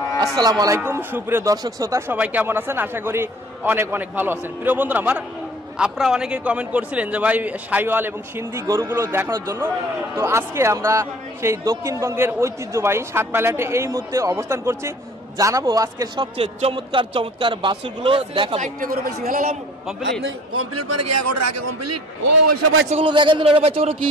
আসসালামু আলাইকুম সুপ্রিয় দর্শক শ্রোতা, সবাই কেমন আছেন? আশা করি অনেক অনেক ভালো আছেন। প্রিয় বন্ধুরা আমার, আপনারা অনেকেই কমেন্ট করছিলেন যে ভাই শাইওয়াল এবং সিন্ধি গরুগুলো দেখানোর জন্য। তো আজকে আমরা সেই দক্ষিণবঙ্গের ঐতিহ্যবাহী সাতপাইলহাটে এই মুহূর্তে অবস্থান করছি। জানাবো আজকের সবচেয়ে চমৎকার চমৎকার বাছুরগুলো দেখাবো। কমপ্লিট মানে কি 11টার আগে কমপ্লিট? ও ওইসব বাচ্চাগুলো দেখেন দিন, ওই বাচ্চাগুলো কি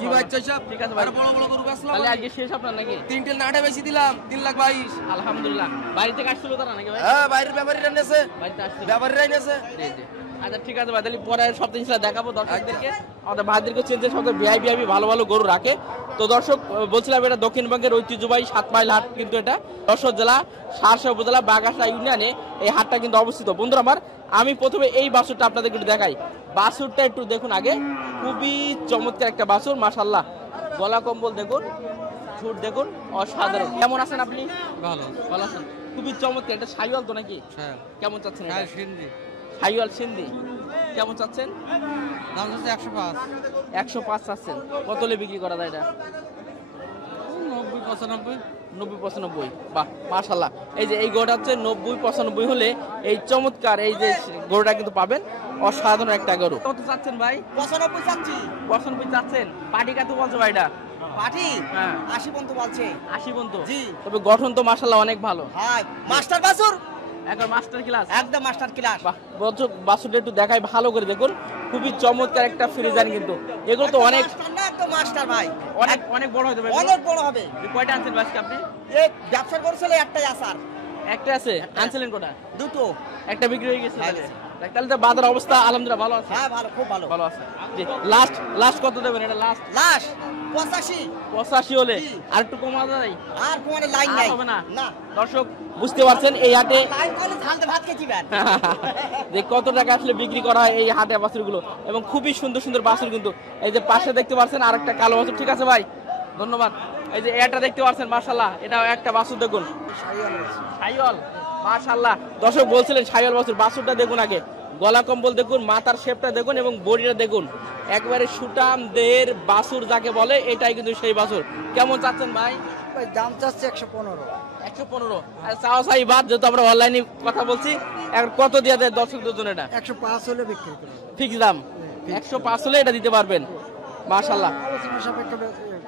কি বাচ্চা সব? ঠিক আছে ভাই, বড় বড় গরু বেচলাম তাহলে আজকে শেষ আপনার নাকি? 3টে নাটে বেশি দিলাম 3,22,000। আলহামদুলিল্লাহ। বাড়ি থেকে আসছিল তারা নাকি ভাই? হ্যাঁ, বাইরের ব্যাপারীরা নেছে, বাড়িতে আসছিল ব্যাপারীরাই নেছে। জি জি। আচ্ছা ঠিক আছে ভাই, তাহলে পরে সব জিনিসটা দেখাবো দর্শকদেরকে। আমাদের ভাইদেরকে চেঞ্জে সব ভিআইপি ভালো ভালো গরু রাখে। তো দর্শক বলছিলাম, এটা দক্ষিণবঙ্গের ঐতিহ্যবাহী সাতপাইলহাট, কিন্তু এটা যশোর জেলা সারসা উপজেলা বাগাসা ইউনিয়নে এই হাটটা কিন্তু অবস্থিত। বন্ধুরা আমার, আমি প্রথমে এই বাছুরটা আপনাদেরকে একটু দেখাই। বাছুরটা একটু দেখুন আগে, খুবই চমৎকার একটা বাছুর মাশাআল্লাহ। গলা কম্বল দেখুন, ঠোঁট দেখুন, অসাধারণ। কেমন আছেন আপনি? ভালো ভালো আছেন। খুবই চমৎকার। এটা শাইওয়াল তো নাকি? হ্যাঁ, কেমন চাচ্ছেন এটা? সিন্ধি শাইওয়াল সিন্ধি কেমন চাচ্ছেন? দাম হচ্ছে 105। 105 চাচ্ছেন। কত হলে বিক্রি করা যায় এটা? 90-95। 90-95। বাহ মাশাআল্লাহ। এই যে এই গরুটা হচ্ছে 90-95 হলে এই চমৎকার এই যে গরুটা কিন্তু পাবেন। অসাধারণ একটা গরু। কত চাচ্ছেন ভাই? 95 চাচ্ছি। 95 চাচ্ছেন। পাটি কত বলছো ভাই এটা? পাটি হ্যাঁ 80 পর্যন্ত বলছে। 80 পর্যন্ত? জি। তবে গঠন তো মাশাআল্লাহ অনেক ভালো। হ্যাঁ, মাস্টার বাছুর, একবার মাস্টার ক্লাস। একদম মাস্টার ক্লাস। বাহ, বাছুরটা একটু দেখাই ভালো করে দেখুন। খুবই চমৎকার একটা ফ্রিজান কিন্তু। এগুলো তো অনেক একদম মাস্টার ভাই, অনেক অনেক বড় হতে পারে। অনেক বড় হবে। কয়টা আনছেন বাসকে আপনি? এই ব্যবসা করছিল একটাই আসার। একটা আছে। আনছিলেন কোটা? দুটো। একটা বিক্রি হয়ে গেছে। হয়ে গেছে। তাহলে তো বাজার অবস্থা আলহামদুলিল্লাহ ভালো আছে। হ্যাঁ ভালো, খুব ভালো। ভালো আছে। জি, লাস্ট কত দেবেন এটা? লাস্ট 85। 85 হলে আর একটু কমা যায়? আর কোন লাইন নাই। হবে না। না, দর্শক বুঝতে পারছেন এই হাটে লাইন করলে ধানতে ভাত খেতিবেন। যে কত টাকা আসলে বিক্রি করা হয় এই হাটে বাছুরগুলো, এবং খুবই সুন্দর সুন্দর বাছুর কিন্তু। এই যে পাশে দেখতে পাচ্ছেন আরেকটা কালো বাছুর। ঠিক আছে ভাই, ধন্যবাদ। এই যে এটা দেখতে পাচ্ছেন মাশাআল্লাহ, এটাও একটা বাছুর দেখুন। শাইওয়াল মাশাআল্লাহ। দর্শক বলছিলেন শাইওয়াল বাছুর। বাছুরটা দেখুন আগে, গলা কম্বল দেখুন, মাথার শেপটা দেখুন এবং বডিটা দেখুন। একবারে সুটাম দেহের বাছুর যাকে বলে, এটাই কিন্তু সেই বাছুর। কেমন চাচ্ছেন ভাই? দাম চাচ্ছে 115। 115। আর চাওয়া চাই বাদ, যেহেতু আমরা অনলাইনে কথা বলছি, এখন কত দিয়ে দেয় দর্শকদের জন্য? এটা 105 হলে বিক্রি করব। ফিক্স দাম 105 হলে এটা দিতে পারবেন। মাশাআল্লাহ। আলোচনা সাপেক্ষে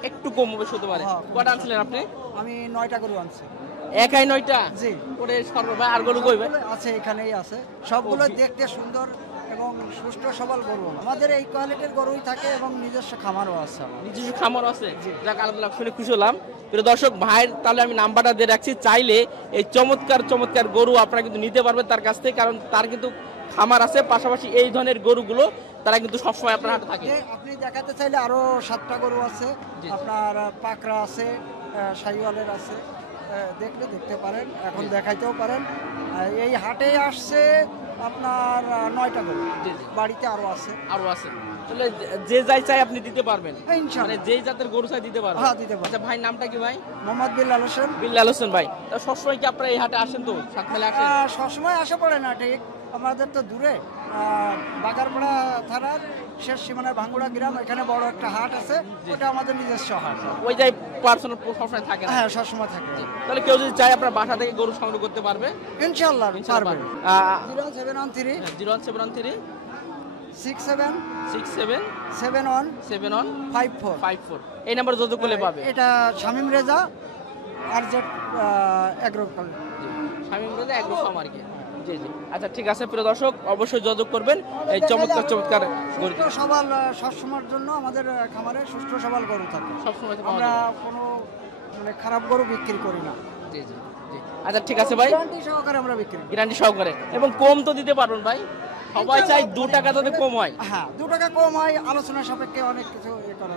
একটু কম হবে হতে পারে। কটা আনছিলেন আপনি? আমি 9টা গরু আনছি। একাই 9টা? জি। ওরে সর্বভাই আর গরু কইবে? আছে, এখানেই আছে। সবগুলো দেখতে সুন্দর এবং সুষ্ঠু সবল গরু। আমাদের এই কোয়ালিটির গরুই থাকে এবং নিজস্ব খামারও আছে। নিজস্ব খামার আছে? যাক আলহামদুলিল্লাহ, শুনে খুশি হলাম। প্রিয় দর্শক ভাইয়ের তাহলে আমি নাম্বারটা দিয়ে রাখছি, চাইলে এই চমৎকার চমৎকার গরু আপনারা কিন্তু নিতে পারবেন তার কাছ থেকে, কারণ তার কিন্তু খামার আছে। পাশাপাশি এই ধরনের গরুগুলো তারা কিন্তু সবসময় আপনার হাতে থাকে। আপনি দেখাতে চাইলে আরো 7টা গরু আছে, আপনার পাকড়া আছে, শাহিওয়ালের আছে, দেখতে পারেন, এখন দেখাইতেও পারেন। এই হাটে আসছে আপনার 9টা গরু। বাড়িতে আরো আছে। তাহলে যে যাই চাই আপনি দিতে পারবেন, ইনশাআল্লাহ। মানে যেই জাতের গরু চাই দিতে পারবেন? হ্যাঁ, দিতে পারবেন। আচ্ছা ভাই, নামটা কি ভাই? মোহাম্মদ বিল্লাল হোসেন। বিল্লাল হোসেন ভাই। তা সবসময় কি আপনারা এই হাটে আসেন? তো সাতমেলে আসেন? সবসময় আসা পড়ে না, ঠিক আমাদের তো দূরে, বাগারপাড়া থানার শেষ সীমানার ভাঙ্গুড়া গ্রাম, এখানে বড় একটা হাট আছে, ওটা আমাদের নিজস্ব হাট। ওই যাই পার্সোনাল সবসময় থাকে? হ্যাঁ, সবসময় থাকে। তাহলে কেউ যদি চায় আপনার বাসা থেকে গরু সংগ্রহ করতে পারবে? ইনশাআল্লাহ পারবে। 01713 67 67 71 71 54 54 এই নাম্বার যোগাযোগ করলে পাবে। এটা Shamim Reza RZ agro. Shamim Reza agro farmer কি? জি জি। আচ্ছা ঠিক আছে প্রিয় দর্শক, অবশ্যই যোগাযোগ করবেন এই চমৎকার চমৎকার গরু। সবাল সবসময়ের জন্য আমাদের খামারে সুস্থ সবল গরু থাকে সবসময়। আমরা কোনো মানে খারাপ গরু বিক্রি করি না। জি জি জি। আচ্ছা ঠিক আছে ভাই, গ্যারান্টি সহকারে আমরা বিক্রি করি। গ্যারান্টি সহকারে। এবং কম তো দিতে পারবেন ভাই? সবাই চাই 2 টাকা যাতে কম হয়। হ্যাঁ, 2 টাকা কম হয়, আলোচনা সাপেক্ষে অনেক কিছু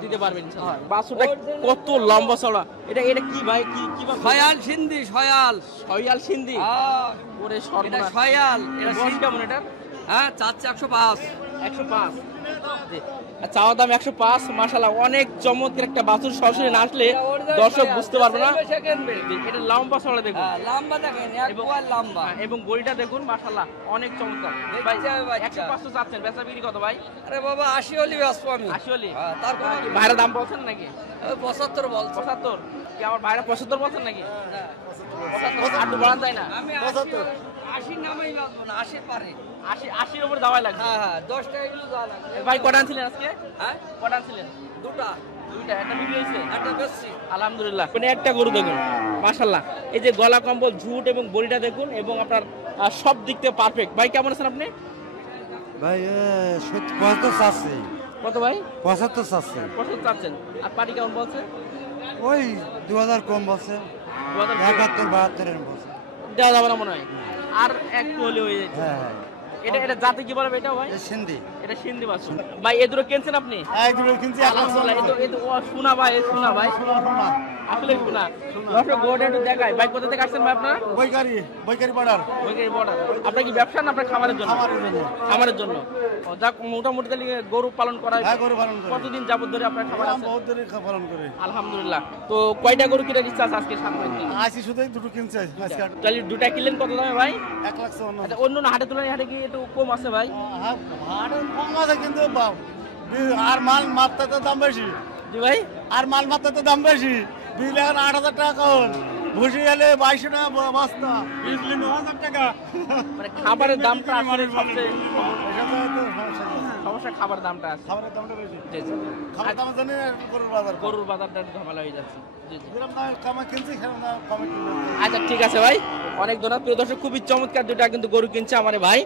দিতে পারবেন ইনশাআল্লাহ। বাছুরটা কত লম্বা চড়া! এটা কি ভাই? কি শাইওয়াল সিন্ধি, শাইওয়াল সিন্ধি? ওরে সর্বনাশ! শাইওয়াল। এটা বয়স কেমন এটার? হ্যাঁ, চাচ্ছে 105। 105। জি। চাওয়া দাম 105। মাশাআল্লাহ, অনেক চমৎকার একটা বাছুর। সরাসরি না আসলে দর্শক বুঝতে পারবে না। এটা লম্বা চড়া দেখুন। লম্বা দেখেন, একবার লম্বা। এবং বড়িটা দেখুন মাশাআল্লাহ, অনেক চমৎকার। ভাই 105 তো চাচ্ছেন, বেচা বিক্রি কত ভাই? আরে বাবা, 80 হলি বেচবো আমি। 80 হলি? তার ভাইরা দাম বলছেন নাকি? 75 বলছে। 75? কি আমার ভাইরা 75 বলছেন নাকি? আর তো বাড়ান যায় না 75 80 নামাই লাগবে না 80 পারে 80 উপর দাওয়াই লাগবে। হ্যাঁ 10 টাকা এগুলো দেওয়া লাগবে। ভাই কটা আনছিলেন আজকে? হ্যাঁ কটা আনছিলেন? দুটা দুইটা, একটা বিক্রি হয়েছে? একটা বেশি আলহামদুলিল্লাহ। মানে একটা গরু দেখুন মাশাআল্লাহ, এই যে গলা কম্বল ঝুট এবং বডিটা দেখুন এবং আপনার সব দিক থেকে পারফেক্ট। ভাই কেমন আছেন আপনি? ভাই 75 চাচ্ছে, কত ভাই? 75 চাচ্ছে, পছন্দ চাচ্ছেন। আর পার্টি কেমন বলছে? ওই 2000 কম বলছে, 71 72 এর বলছে। দেওয়া যাবে না মনে হয়, আর একটু হলে হয়ে যেত। হ্যাঁ হ্যাঁ, এটা জাতি কি বলে এটা ভাই? সিন্ধি। এটা সিন্ধি বাসু। ভাই এ দুটো কিনছেন আপনি? একদম কিনছি। আলহামদুলিল্লাহ। এ তো শোনা ভাই, শোনা ভাই, আসলে শোনা। দর্শক গোটা একটু দেখাই। ভাই কোথা থেকে আসছেন ভাই আপনারা? বৈকারি পাড়ার। ওইখানে বর্ডার। আপনার কি ব্যবসা না আপনার খামারের জন্য? খামারের জন্য। ও, যাক মোটামুটি তাহলে গরু পালন করা। হ্যাঁ, গরু পালন করি। কতদিন যাবত ধরে আপনার খামার আছে? বহুত ধরে পালন করে। আলহামদুলিল্লাহ। তো কয়টা গরু কিনে দিচ্ছে আজকে সামনে? আসি শুধুই দুটো কিনছে আজকে। তাহলে দুটা কিনলেন কত দামে ভাই? 1,54,000। আচ্ছা, অন্য হাটে তুলনায় হাটে কি একটু কম আছে ভাই? হ্যাঁ, ভাড়া কম আছে কিন্তু আর মাল মাত্রাতে দাম বেশি। জি ভাই। আর মাল মাত্রাতে দাম বেশি। বিল এখন 8,000 টাকা কম। ভুসি এলে 2200 টাকা বস্তা। বিজলি 9,000 টাকা। মানে খাবারের দামটা আসলে সবচেয়ে এসব তো সমস্যা, খাবার দামটা আছে। খাবারের দামটা বেশি। জি জি। খাবার দাম জানি গরুর বাজার। গরুর বাজারটা একটু ঝামেলা হয়ে যাচ্ছে। জি জি। যেরকম না কমে কিনছি সেরকম না কমে কিনছি। আচ্ছা ঠিক আছে ভাই, অনেক ধন্যবাদ। প্রিয় দর্শক, খুবই চমৎকার দুটা কিন্তু গরু কিনছে আমার ভাই।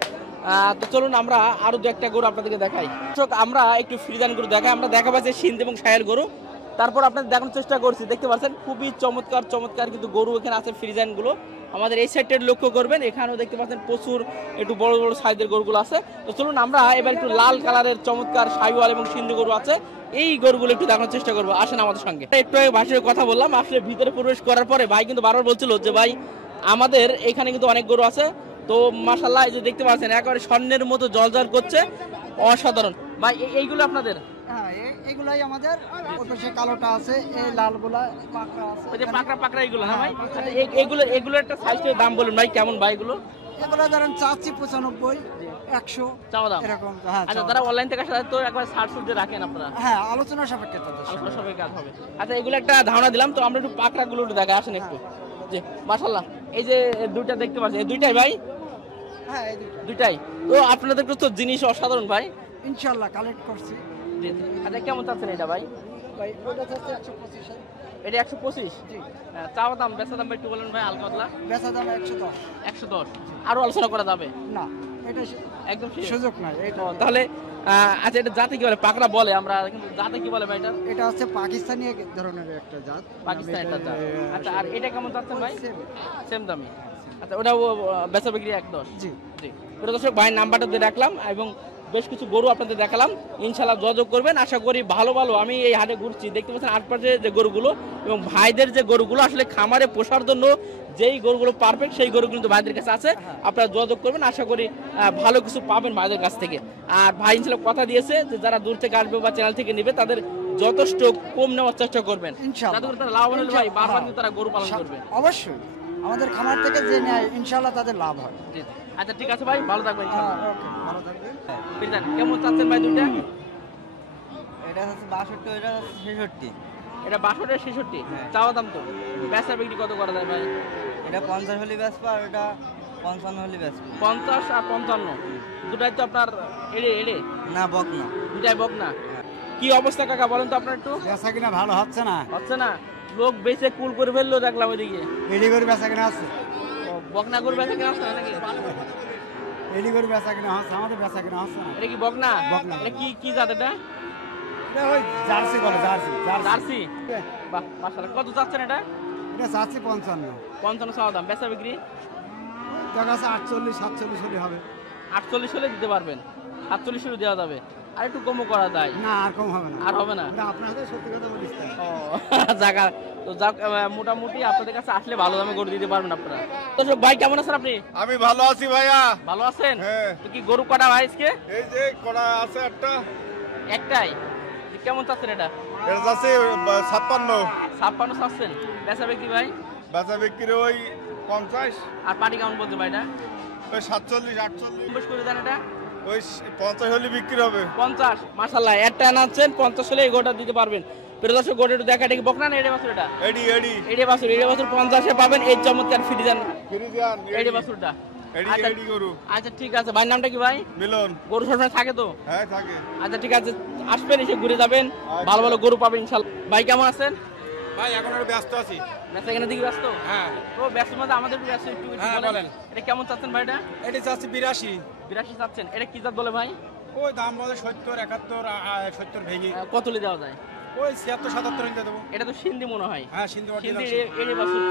তো চলুন আমরা আরো দু একটা গরু আপনাদেরকে দেখাই। দর্শক, আমরা একটু ফ্রিজান গরু দেখাই। আমরা দেখা পাচ্ছি সিন্ধ এবং সায়াল গরু। তারপর আপনাদের দেখানোর চেষ্টা করছি, দেখতে পাচ্ছেন খুবই চমৎকার চমৎকার কিন্তু গরু এখানে আছে ফ্রিজান গুলো। আমাদের এই সাইডটা লক্ষ্য করবেন, এখানেও দেখতে পাচ্ছেন প্রচুর একটু বড় বড় সাইজের গরুগুলো আছে। তো চলুন আমরা এবার একটু লাল কালারের চমৎকার সাইওয়াল এবং সিন্ধু গরু আছে, এই গরুগুলো একটু দেখানোর চেষ্টা করবো। আসেন আমাদের সঙ্গে। একটু ভাষায় কথা বললাম, আসলে ভিতরে প্রবেশ করার পরে ভাই কিন্তু বারবার বলছিল যে ভাই আমাদের এখানে কিন্তু অনেক গরু আছে। তো মাশাআল্লাহ, এই যে দেখতে পাচ্ছেন একেবারে স্বর্ণের মতো জলজল করছে, অসাধারণ। ভাই এইগুলো আপনাদের? হ্যাঁ, এগুলাই আমাদের। ওই সে কালোটা আছে, এই লালগুলা পাকড়া আছে। ওই যে পাকড়া পাকড়া এগুলো না ভাই? আচ্ছা, এগুলো একটা সাইজের দাম বলুন ভাই, কেমন ভাই এগুলো? এগুলো ধরেন চাচ্ছি 95, 100 চাওয়া দাম এরকম। হ্যাঁ, আচ্ছা, যারা অনলাইন থেকে আসে তো একবার 60 দিয়ে রাখেন আপনারা? হ্যাঁ, আলোচনা সাপেক্ষে তাদের সাথে। আলোচনা সবাই কাজ হবে। আচ্ছা, এগুলো একটা ধারণা দিলাম। তো আমরা একটু পাকড়া গুলো একটু দেখাই, আসেন একটু। জি মাশাআল্লাহ, এই যে দুইটা দেখতে পাচ্ছেন, এই দুইটাই ভাই? হ্যাঁ, এই দুটো। দুইটাই। তো আপনাদের তো জিনিস অসাধারণ ভাই। ইনশাআল্লাহ কালেক্ট করছি। জি জি। আচ্ছা, কেমন চাচ্ছেন এটা ভাই? ভাই ওটা হচ্ছে 125। এটা 125? জি। চাওয়া দাম বেচা দাম একটু বলেন ভাই, হালকা পাতলা। বেচা দাম 110। 110? আরো আলোচনা করা যাবে? না, এটা একদম ঠিক। সুযোগ নাই এটা। ও, তাহলে আচ্ছা, এটা জাতে কি বলে? পাকড়া বলে, আমরা কিন্তু জাতে কি বলে ভাই এটা? এটা হচ্ছে পাকিস্তানি এক ধরনের একটা জাত। পাকিস্তানি একটা জাত। আচ্ছা, আর এটা কেমন চাচ্ছেন ভাই? Same। সেম দামি। আচ্ছা, ওটাও বেচা বিক্রি 110? জি। জি। ওটা দর্শক ভাইয়ের নাম্বারটা দিয়ে রাখলাম এবং বেশ কিছু গরু আপনাদের দেখালাম। ইনশাআল্লাহ যোগাযোগ করবেন। আশা করি ভালো ভালো, আমি এই হাটে ঘুরছি, দেখতে পাচ্ছেন আটপাশে যে গরুগুলো এবং ভাইদের যে গরুগুলো আসলে খামারে পোষার জন্য যেই গরুগুলো পারফেক্ট, সেই গরুগুলো কিন্তু ভাইদের কাছে আছে। আপনারা যোগাযোগ করবেন, আশা করি ভালো কিছু পাবেন ভাইদের কাছ থেকে। আর ভাই ইনশাআল্লাহ কথা দিয়েছে যে যারা দূর থেকে আসবে বা চ্যানেল থেকে নেবে তাদের যথেষ্ট কম নেওয়ার চেষ্টা করবেন, ইনশাআল্লাহ। যাতে করে তারা লাভবান হলে ভাই বারবার কিন্তু তারা গরু পালন করবে। অবশ্যই আমাদের খামার থেকে যে নেয় ইনশাআল্লাহ তাদের লাভ হয়। জি জি। আচ্ছা ঠিক আছে ভাই, ভালো থাকবেন ইনশাআল্লাহ। ওকে, ভালো থাকবেন। ফিরজান, কেমন চাচ্ছেন ভাই দুইটা? এটা হচ্ছে 62, এটা হচ্ছে 66। এটা 62 66? চাওয়া দাম তো। বেচা বিক্রি কত করা যায় ভাই? এটা 50 হলি বেচবো আর এটা 55 হলি বেচবো। 50 আর 55 দুটাই তো আপনার এড়ে এড়ে? না বক না। দুটাই বক না? কি অবস্থা কাকা বলেন তো আপনার একটু? বেচা কিনা ভালো হচ্ছে না। হচ্ছে না? লোক বেচে কুল করে ফেললো দেখলাম ওইদিকে। এডি করে বেচা কিনা আছে। ও, বকনা গরু বেচা কিনা আছে নাকি? এডি করে বেচা কিনা হচ্ছে, আমাদের বেচা কিনা হচ্ছে না। এটা কি বকনা? বকনা। এটা কি জাত এটা? এটা ওই জার্সি বলে, জার্সি। জার্সি? বাহ মাশাআল্লাহ। কত চাচ্ছেন এটা? এটা চাচ্ছি 55। 55 চাওয়া দাম। বেচা বিক্রি? দেখা যাচ্ছে 48 47 হলে হবে। 48 হলে দিতে পারবেন? 48 হলে দেওয়া যাবে? আর একটু কমও করা যায়? না, আর কম হবে না। আর হবে না? এটা আপনার হাতে সত্যি কথা বলিস তো। ও জায়গা তো যাক, মোটামুটি আপনাদের কাছে আসলে ভালো দামে গরু দিতে পারবেন আপনারা। দর্শক ভাই কেমন আছেন আপনি? আমি ভালো আছি ভাইয়া। ভালো আছেন? হ্যাঁ। তো কি গরু কটা ভাই আজকে? এই যে কড়া আছে একটা, একটাই? যে কেমন চাচ্ছেন এটা? এটা আছে 56, 56 চাচ্ছেন? বেচা বিক্রি ভাই? বেচা বিক্রি ওই 50, আর পাটি কেমন বলছে ভাই এটা? ওই 47 48, বেশ করে দেন এটা? ওই 50 হলে বিক্রি হবে। 50? মাশাআল্লাহ, একটা আনাচ্ছেন 50 হলে এই গরুটা দিতে পারবেন। প্রিয় দর্শক গরু একটু দেখা, এটা কি বকনা না এডি বাছুর? এটা এডি এডি এডি বাছুর 50-এ পাবেন এই চমৎকার ফ্রিজিয়ান ফ্রিজিয়ান এডি বাছুরটা। এডি এডি গরু। আচ্ছা ঠিক আছে, ভাইয়ের নামটা কি ভাই? মিলন। গরু সবসময় থাকে তো? হ্যাঁ থাকে। আচ্ছা ঠিক আছে, আসবেন, এসে ঘুরে যাবেন, ভালো ভালো গরু পাবেন ইনশাআল্লাহ। ভাই কেমন আছেন? ভাই এখন একটু ব্যস্ত আছি। এখানে দিকে ব্যস্ত? হ্যাঁ। তো ব্যস্ত মধ্যে আমাদের একটু ব্যস্ত, একটু বলেন। এটা কেমন চাচ্ছেন ভাই? এডি চাচ্ছি 82। 82 চাচ্ছেন। এটা কি জাত বলে ভাই? ওই দাম বলে 70 71 70 ভেঙে। কত লি দেওয়া যায়? ওই 76 77 নিতে দেবো। এটা তো সিন্ধি মনে হয়। হ্যাঁ সিন্ধি এডি বাছুর।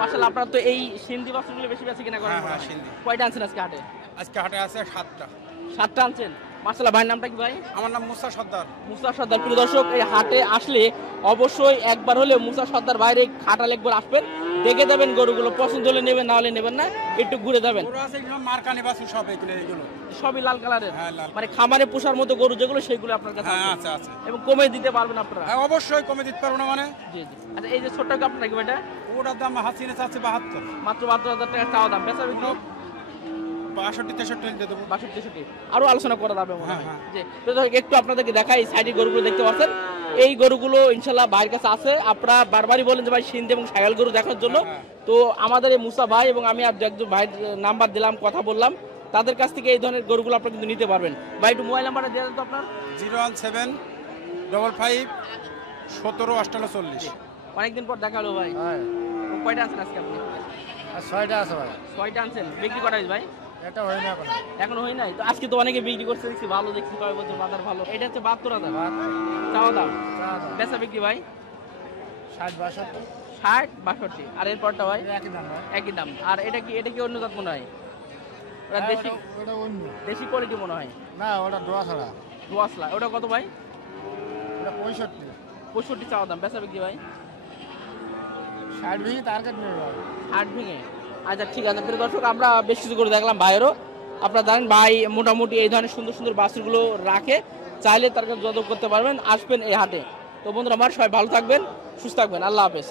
মাশাআল্লাহ, আপনারা তো এই সিন্ধি বাছুরগুলো বেশি বেশি কিনা করেন? হ্যাঁ সিন্ধি। কয়টা আনছেন আজকে হাটে? আজকে হাটে আছে 7টা। 7টা আনছেন। মাশাআল্লাহ, ভাইয়ের নামটা কি ভাই? আমার নাম মুসা সর্দার। মুসা সর্দার। প্রিয় দর্শক, এই হাটে আসলে অবশ্যই একবার হলে মুসা সর্দার বাইরে খাটাল একবার আসবেন, দেখে যাবেন গরুগুলো, পছন্দ হলে নেবেন, না হলে নেবেন না, একটু ঘুরে যাবেন। গরু আছে এগুলো মার্কানি বাছুর সব এগুলো। সবই লাল কালারের? হ্যাঁ লাল। মানে খামারে পোষার মতো গরু যেগুলো সেগুলো আপনার কাছে হ্যাঁ আছে? আছে আছে। এবং কমে দিতে পারবেন আপনারা? হ্যাঁ অবশ্যই কমে দিতে পারবো না মানে। জি জি। আচ্ছা, এই যে ছোট্ট আপনার কি এটা? ওটার দাম হাসিনে চাচ্ছে 72। মাত্র 72,000 টাকা চাওয়া দাম, বেচা বিক্রি 62 63 নিতে দেবো। 62-63। আরো আলোচনা করা যাবে মনে হয়। হ্যাঁ, যে একটু আপনাদেরকে দেখাই, সাইডে গরুগুলো দেখতে পাচ্ছেন, এই গরুগুলো ইনশাল্লাহ ভাইয়ের কাছে আছে। আপনারা বারবারই বলেন যে ভাই সিন্ধি এবং সাইকেল গরু দেখার জন্য। তো আমাদের এই মুসা ভাই এবং আমি আর একজন ভাইয়ের নাম্বার দিলাম, কথা বললাম, তাদের কাছ থেকে এই ধরনের গরুগুলো আপনারা কিন্তু নিতে পারবেন। ভাই একটু মোবাইল নাম্বারটা দিয়ে দেন তো আপনার। 017 55 17 48 40। অনেকদিন পর দেখা হলো ভাই। কয়টা আনছেন আজকে আপনি? 6টা আছে ভাই। 6টা আনছেন। বিক্রি কটা ভাই? এটা হয় না এখনো হয় নাই? তো আজকে তো অনেকে বিক্রি করছে দেখছি, ভালো দেখছি, কয় বছর বাজার ভালো। এটা হচ্ছে 72,000 চাওয়া দাম, বেচা বিক্রি ভাই 60 62। আর এরপরটা ভাই একই দাম ভাই। একই দাম। আর এটা কি অন্য জাত মনে হয়? ওটা দেশি? ওটা অন্য দেশি কোয়ালিটি মনে হয়। না, ওটা দোয়া ছাড়া। দোয়াশলা। ওটা কত ভাই? ওটা 65 65 চাওয়া দাম, বেচা বিক্রি ভাই 60 ভি টার্গেট নেবে ভাই। 8 ভেঙে। আচ্ছা ঠিক আছে। প্রিয় দর্শক, আমরা বেশ কিছু করে দেখলাম ভাইয়েরও। আপনারা জানেন ভাই মোটামুটি এই ধরনের সুন্দর সুন্দর বাছুরগুলো রাখে, চাইলে তার কাছে যোগাযোগ করতে পারবেন, আসবেন এই হাটে। তো বন্ধুরা আমার, সবাই ভালো থাকবেন, সুস্থ থাকবেন, আল্লাহ হাফেজ।